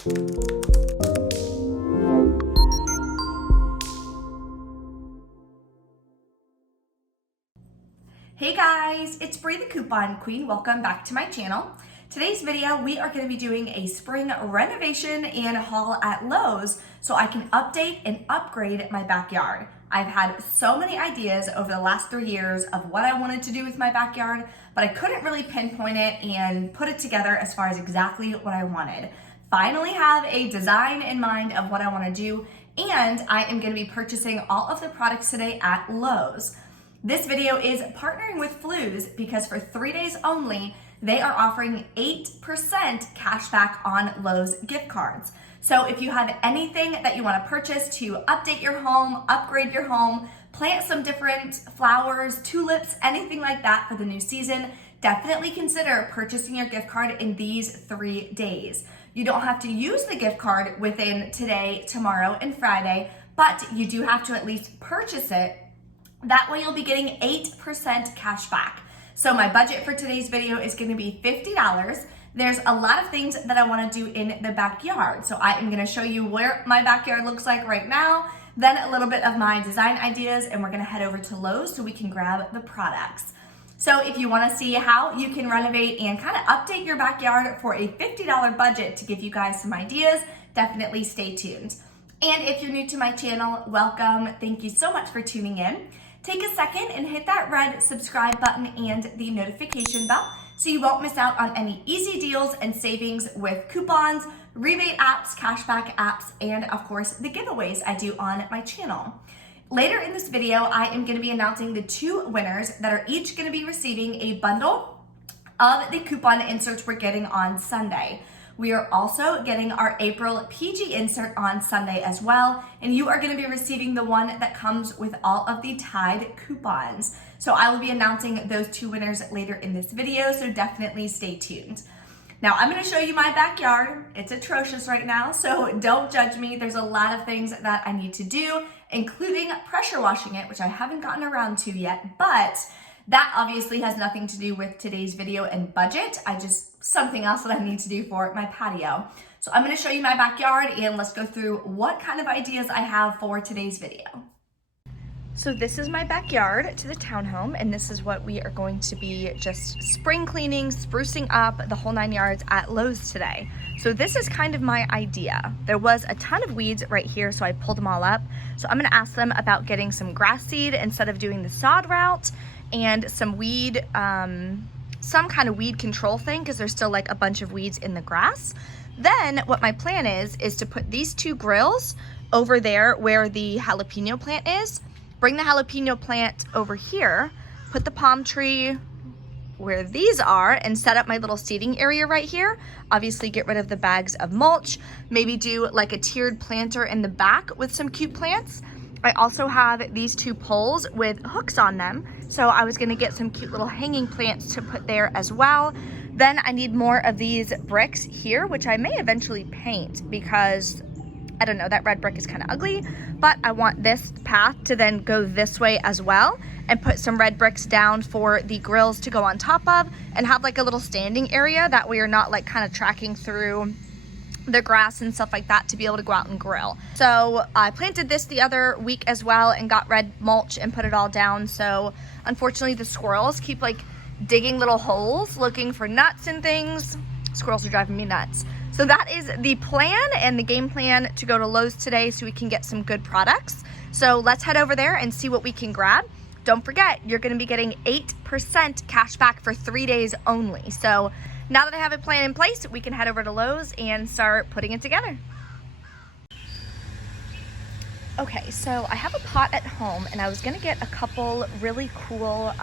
Hey guys, it's Bree the Coupon Queen. Welcome back to my channel. Today's video, we are going to be doing a spring renovation and haul at Lowe's so I can update and upgrade my backyard. I've had so many ideas over the last 3 years of what I wanted to do with my backyard, but I couldn't really pinpoint it and put it together as far as exactly what I wanted. Finally have a design in mind of what I want to do, and I am going to be purchasing all of the products today at Lowe's. This video is partnering with Fluz because for 3 days only, they are offering 8% cash back on Lowe's gift cards. So if you have anything that you want to purchase to update your home, upgrade your home, plant some different flowers, tulips, anything like that for the new season, definitely consider purchasing your gift card in these 3 days. You don't have to use the gift card within today, tomorrow, and Friday, but you do have to at least purchase it. That way you'll be getting 8% cash back. So my budget for today's video is going to be $50. There's a lot of things that I want to do in the backyard. So I am going to show you where my backyard looks like right now, then a little bit of my design ideas, and we're going to head over to Lowe's so we can grab the products. So if you want to see how you can renovate and kind of update your backyard for a $50 budget to give you guys some ideas, definitely stay tuned. And if you're new to my channel, welcome. Thank you so much for tuning in. Take a second and hit that red subscribe button and the notification bell so you won't miss out on any easy deals and savings with coupons, rebate apps, cashback apps, and of course the giveaways I do on my channel. Later in this video, I am going to be announcing the 2 winners that are each going to be receiving a bundle of the coupon inserts we're getting on Sunday. We are also getting our April PG insert on Sunday as well, and you are going to be receiving the one that comes with all of the Tide coupons. So I will be announcing those 2 winners later in this video, so definitely stay tuned. Now I'm going to show you my backyard. It's atrocious right now, so don't judge me. There's a lot of things that I need to do, including pressure washing it, which I haven't gotten around to yet, but that obviously has nothing to do with today's video and budget. Something else that I need to do for my patio. So I'm going to show you my backyard and let's go through what kind of ideas I have for today's video. So this is my backyard to the townhome, and this is what we are going to be just spring cleaning, sprucing up, the whole 9 yards at Lowe's today. So this is kind of my idea. There was a ton of weeds right here, so I pulled them all up. So I'm going to ask them about getting some grass seed instead of doing the sod route, and some weed, some kind of weed control thing, because there's still like a bunch of weeds in the grass. Then what my plan is to put these 2 grills over there where the jalapeno plant is, bring the jalapeno plant over here, put the palm tree where these are, and set up my little seating area right here. Obviously get rid of the bags of mulch, maybe do like a tiered planter in the back with some cute plants. I also have these 2 poles with hooks on them, so I was gonna get some cute little hanging plants to put there as well. Then I need more of these bricks here, which I may eventually paint because, I don't know, that red brick is kind of ugly, but I want this path to then go this way as well, and put some red bricks down for the grills to go on top of, and have like a little standing area, that way you're not like kind of tracking through the grass and stuff like that to be able to go out and grill. So I planted this the other week as well and got red mulch and put it all down. So unfortunately the squirrels keep like digging little holes looking for nuts and things. Squirrels are driving me nuts. So that is the plan and the game plan to go to Lowe's today so we can get some good products. So let's head over there and see what we can grab. Don't forget, you're going to be getting 8% cash back for 3 days only. So now that I have a plan in place, we can head over to Lowe's and start putting it together. Okay, so I have a pot at home and I was gonna get a couple really cool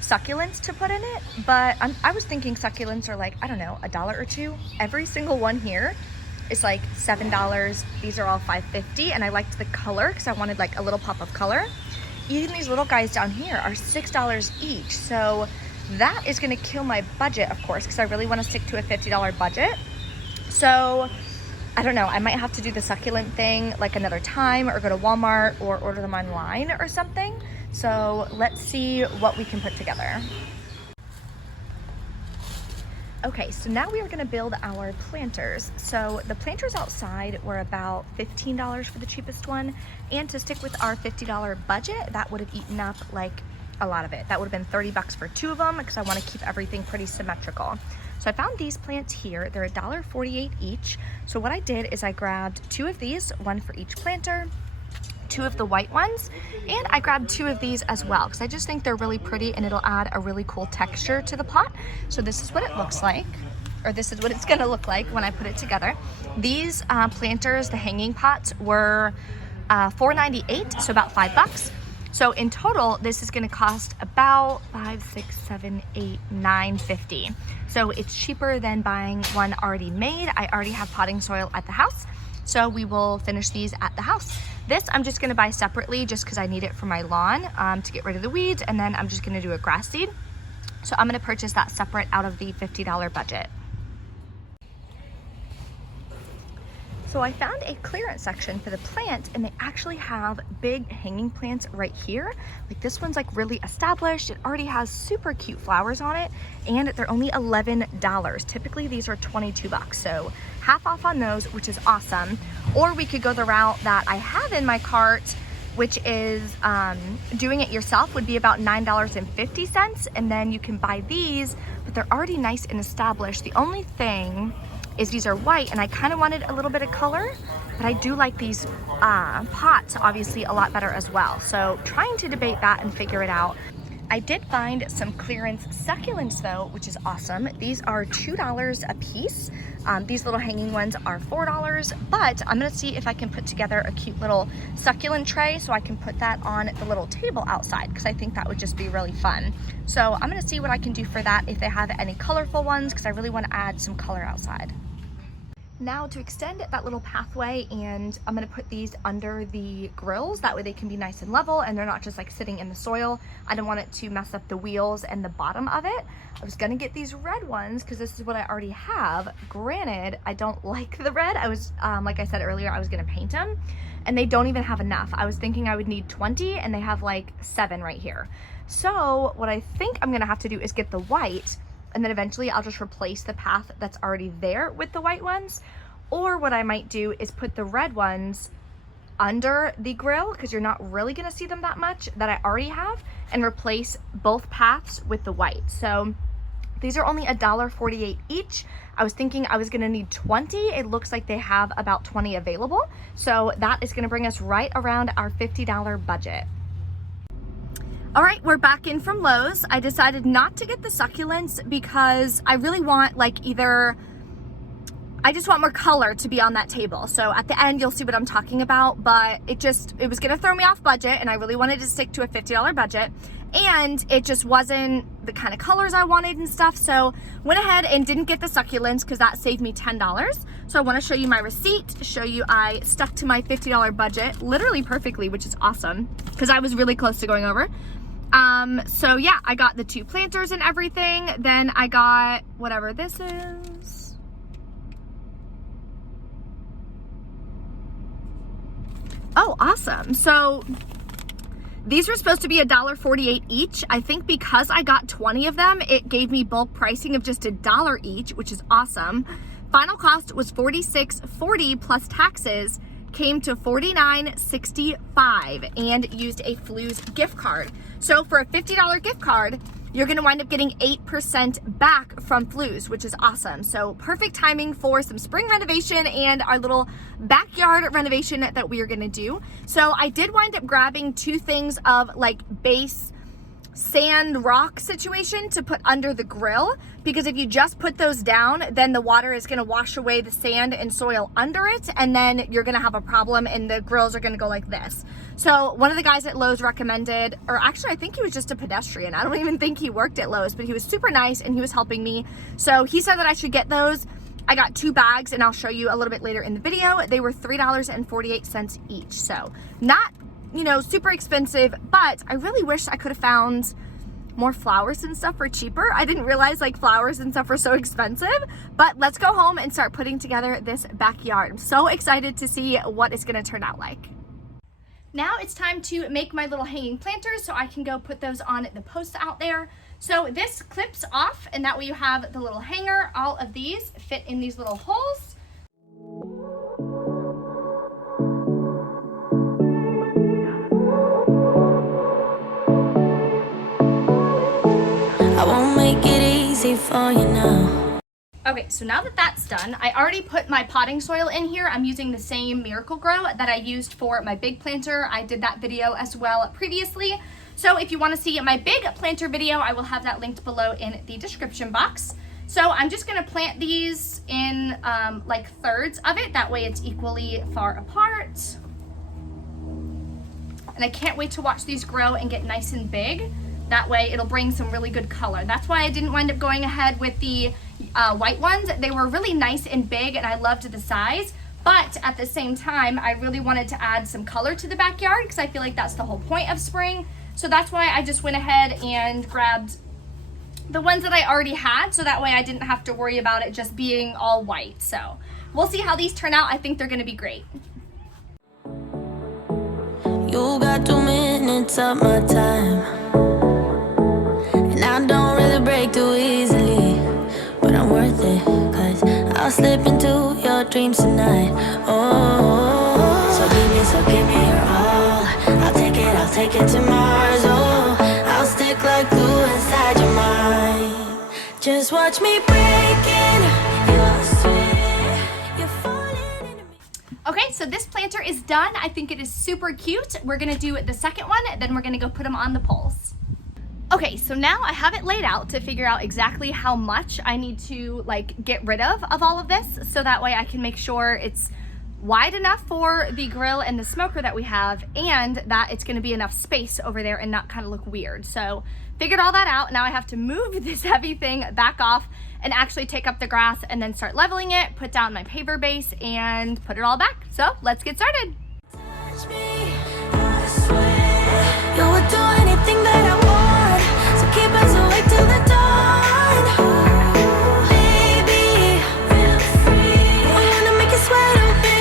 succulents to put in it, but I was thinking succulents are like, I don't know, $1 or $2. Every single one here is like $7. These are all $5.50, and I liked the color because I wanted like a little pop of color. Even these little guys down here are $6 each, so that is gonna kill my budget, of course, because I really want to stick to a $50 budget. So I don't know, I might have to do the succulent thing like another time, or go to Walmart or order them online or something. So let's see what we can put together. Okay, so now we are gonna build our planters. So the planters outside were about $15 for the cheapest one. And to stick with our $50 budget, that would have eaten up like a lot of it. That would have been 30 bucks for 2 of them because I want to keep everything pretty symmetrical. So I found these plants here. They're $1.48 each. So what I did is I grabbed 2 of these, 1 for each planter, 2 of the white ones, and I grabbed 2 of these as well because I just think they're really pretty and it'll add a really cool texture to the pot. So this is what it looks like, or this is what it's gonna look like when I put it together. These planters, the hanging pots, were $4.98, so about 5 bucks. So in total, this is gonna cost about $5, $6, $7, $8, $9.50. So it's cheaper than buying one already made. I already have potting soil at the house, so we will finish these at the house. This I'm just gonna buy separately just because I need it for my lawn to get rid of the weeds, and then I'm just gonna do a grass seed. So I'm gonna purchase that separate out of the $50 budget. So I found a clearance section for the plant, and they actually have big hanging plants right here. Like this one's like really established. It already has super cute flowers on it, and they're only $11. Typically these are 22 bucks, so half off on those, which is awesome. Or we could go the route that I have in my cart, which is doing it yourself, would be about $9.50, and then you can buy these, but they're already nice and established. The only thing is these are white, and I kind of wanted a little bit of color, but I do like these pots obviously a lot better as well. So trying to debate that and figure it out. I did find some clearance succulents though, which is awesome. These are $2 a piece. These little hanging ones are $4, but I'm gonna see if I can put together a cute little succulent tray so I can put that on the little table outside, because I think that would just be really fun. So I'm gonna see what I can do for that, if they have any colorful ones, because I really want to add some color outside. Now to extend that little pathway, and I'm gonna put these under the grills, that way they can be nice and level and they're not just like sitting in the soil. I don't want it to mess up the wheels and the bottom of it. I was gonna get these red ones because this is what I already have. Granted, I don't like the red. I was, like I said earlier, I was gonna paint them, and they don't even have enough. I was thinking I would need 20, and they have like 7 right here. So what I think I'm gonna have to do is get the white, and then eventually I'll just replace the path that's already there with the white ones. Or what I might do is put the red ones under the grill, because you're not really gonna see them that much, that I already have, and replace both paths with the white. So these are only $1.48 each. I was thinking I was gonna need 20. It looks like they have about 20 available. So that is gonna bring us right around our $50 budget. All right, we're back in from Lowe's. I decided not to get the succulents because I really want I just want more color to be on that table. So at the end, you'll see what I'm talking about, but it was gonna throw me off budget, and I really wanted to stick to a $50 budget, and it just wasn't the kind of colors I wanted and stuff. So went ahead and didn't get the succulents because that saved me $10. So I wanna show you my receipt, show you I stuck to my $50 budget literally perfectly, which is awesome because I was really close to going over. So yeah, I got the 2 planters and everything. Then I got whatever this is. Oh, awesome. So these were supposed to be $1.48 each. I think because I got 20 of them, it gave me bulk pricing of just $1 each, which is awesome. Final cost was $46.40 plus taxes, came to $49.65, and used a Fluz gift card. So for a $50 gift card, you're gonna wind up getting 8% back from Fluz, which is awesome. So perfect timing for some spring renovation and our little backyard renovation that we are gonna do. So I did wind up grabbing 2 things of like base sand rock situation to put under the grill, because if you just put those down, then the water is going to wash away the sand and soil under it, and then you're going to have a problem and the grills are going to go like this. So one of the guys at Lowe's recommended, or actually I think he was just a pedestrian, I don't even think he worked at Lowe's, but he was super nice and he was helping me. So he said that I should get those. I got 2 bags, and I'll show you a little bit later in the video. They were $3.48 each, so not, you know, super expensive, but I really wish I could have found more flowers and stuff for cheaper. I didn't realize like flowers and stuff were so expensive, but let's go home and start putting together this backyard. I'm so excited to see what it's gonna turn out like. Now it's time to make my little hanging planters so I can go put those on the posts out there. So this clips off, and that way you have the little hanger. All of these fit in these little holes. I won't make it easy for you now. Okay, so now that that's done, I already put my potting soil in here. I'm using the same Miracle-Gro that I used for my big planter. I did that video as well previously. So if you want to see my big planter video, I will have that linked below in the description box. So I'm just going to plant these in like thirds of it. That way it's equally far apart. And I can't wait to watch these grow and get nice and big. That way it'll bring some really good color. That's why I didn't wind up going ahead with the white ones. They were really nice and big and I loved the size. But at the same time, I really wanted to add some color to the backyard because I feel like that's the whole point of spring. So that's why I just went ahead and grabbed the ones that I already had, so that way I didn't have to worry about it just being all white. So we'll see how these turn out. I think they're gonna be great. You got 2 minutes of my time, and I don't really break too easily, but I'm worth it, cause I'll slip into your dreams tonight. Oh, so give me your all. I'll take it to Mars. Oh, I'll stick like glue inside your mind. Just watch me breaking your sweat. You're falling into me. Okay, so this planter is done. I think it is super cute. We're gonna do the second one, then we're gonna go put them on the poles. Okay, so now I have it laid out to figure out exactly how much I need to like get rid of all of this, so that way I can make sure it's wide enough for the grill and the smoker that we have, and that it's gonna be enough space over there and not kind of look weird. So figured all that out. Now I have to move this heavy thing back off and actually take up the grass and then start leveling it, put down my paver base, and put it all back. So let's get started. Touch me, I swear. You would do anything that I want, so keep us awake till the dawn. Baby, feel free. I wanna make you sweat on me.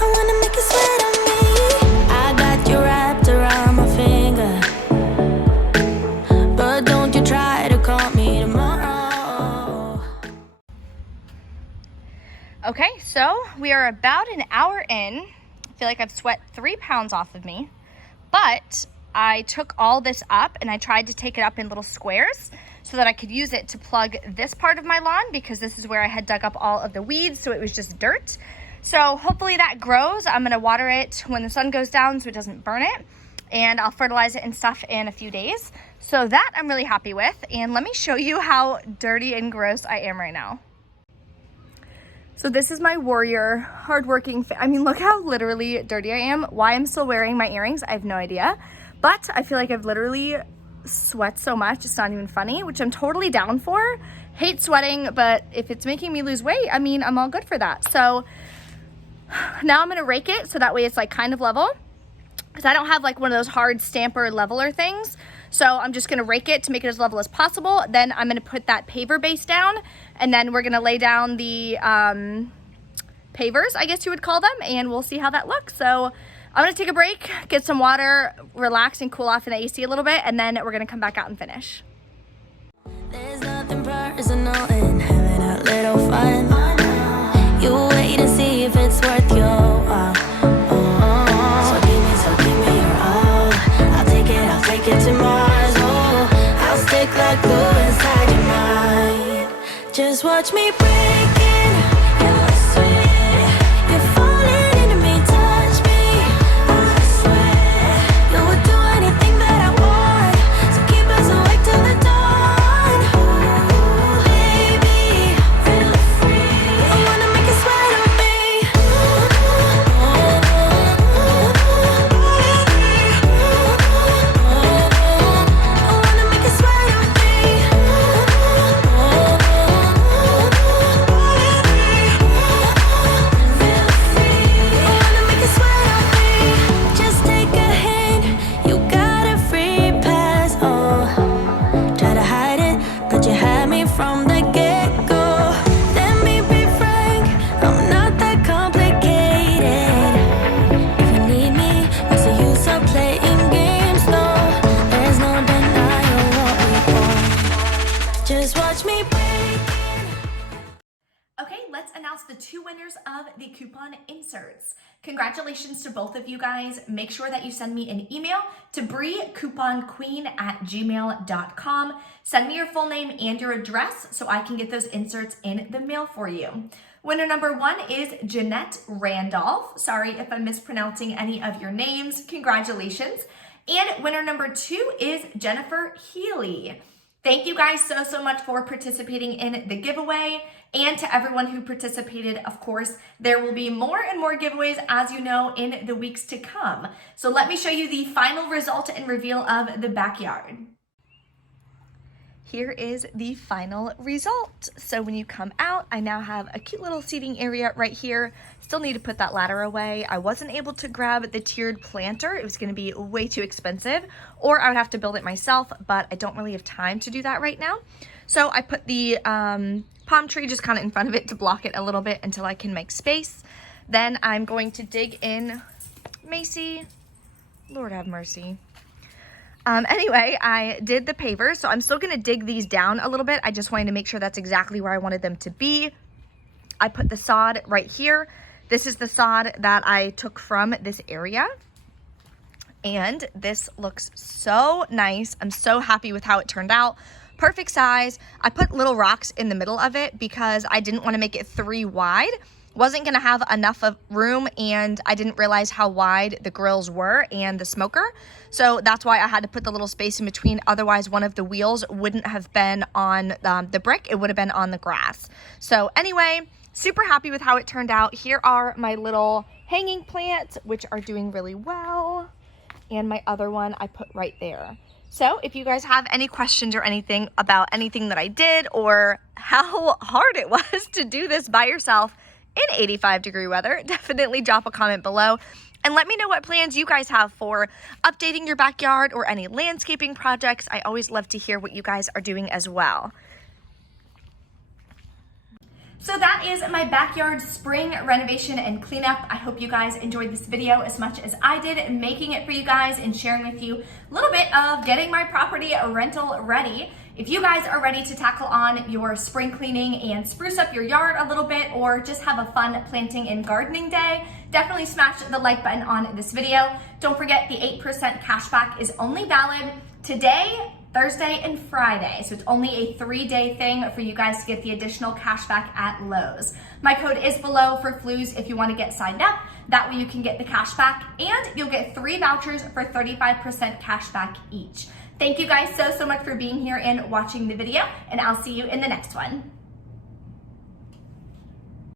I wanna make you sweat on me. I got you wrapped around my finger, but don't you try to call me tomorrow. Okay, so we are about an hour in. I feel like I've sweat 3 pounds off of me, but I took all this up and I tried to take it up in little squares so that I could use it to plug this part of my lawn, because this is where I had dug up all of the weeds, so it was just dirt. So hopefully that grows. I'm gonna water it when the sun goes down so it doesn't burn it, and I'll fertilize it and stuff in a few days. So that I'm really happy with, and let me show you how dirty and gross I am right now. So this is my warrior, hardworking, I mean, look how literally dirty I am. Why I'm still wearing my earrings, I have no idea. But I feel like I've literally sweat so much, it's not even funny, which I'm totally down for. Hate sweating, but if it's making me lose weight, I mean, I'm all good for that. So now I'm gonna rake it so that way it's like kind of level, because I don't have like one of those hard stamper leveler things. So I'm just gonna rake it to make it as level as possible. Then I'm gonna put that paver base down, and then we're gonna lay down the pavers, I guess you would call them, and we'll see how that looks. So I'm gonna take a break, get some water, relax and cool off in the AC a little bit, and then we're gonna come back out and finish. There's nothing personal in having a little fun. You wait and see if it's worth your while. So give me your all. I'll take it to Mars. Oh, I'll stick like glue inside your mind. Just watch me breaking your sweat. You're falling into me, touch me. I swear you would do anything that I want, so keep us awake till the dawn. Baby, feel free. I wanna make you sweat on me. I wanna make you sweat on me. Feel free. I wanna make you sweat on me. Just take a hint, you got a free pass. Oh, try to hide it, but you had me from the get-go. Let me be frank, I'm not that complicated. If you need me, what's the use of playing games though? watch me break. Okay, let's announce the 2 winners of the coupon inserts. Congratulations to both of you guys. Make sure that you send me an email to briecouponqueen@gmail.com. Send me your full name and your address so I can get those inserts in the mail for you. Winner number 1 is Jeanette Randolph. Sorry if I'm mispronouncing any of your names. Congratulations. And winner number 2 is Jennifer Healy. Thank you guys so much for participating in the giveaway. And to everyone who participated, of course, there will be more and more giveaways, as you know, in the weeks to come. So let me show you the final result and reveal of the backyard. Here is the final result. So when you come out, I now have a cute little seating area right here. Still need to put that ladder away. I wasn't able to grab the tiered planter. It was gonna be way too expensive, or I would have to build it myself, but I don't really have time to do that right now. So I put the palm tree just kind of in front of it to block it a little bit until I can make space. Then I'm going to dig in, Macy, Lord have mercy. Anyway, I did the pavers, so I'm still gonna dig these down a little bit. I just wanted to make sure that's exactly where I wanted them to be. I put the sod right here. This is the sod that I took from this area. And this looks so nice. I'm so happy with how it turned out. Perfect size. I put little rocks in the middle of it because I didn't want to make it 3 wide. Wasn't gonna have enough of room, and I didn't realize how wide the grills were and the smoker. So that's why I had to put the little space in between. Otherwise, one of the wheels wouldn't have been on the brick. It would have been on the grass. So anyway, super happy with how it turned out. Here are my little hanging plants, which are doing really well. And my other one I put right there. So if you guys have any questions or anything about anything that I did or how hard it was to do this by yourself in 85-degree weather, definitely drop a comment below and let me know what plans you guys have for updating your backyard or any landscaping projects. I always love to hear what you guys are doing as well. So that is my backyard spring renovation and cleanup. I hope you guys enjoyed this video as much as I did making it for you guys and sharing with you a little bit of getting my property rental ready. If you guys are ready to tackle on your spring cleaning and spruce up your yard a little bit, or just have a fun planting and gardening day, definitely smash the like button on this video. Don't forget the 8% cashback is only valid today, Thursday, and Friday. So it's only a 3-day thing for you guys to get the additional cashback at Lowe's. My code is below for Fluz if you want to get signed up. That way you can get the cashback, and you'll get 3 vouchers for 35% cashback each. Thank you guys so much for being here and watching the video, and I'll see you in the next one.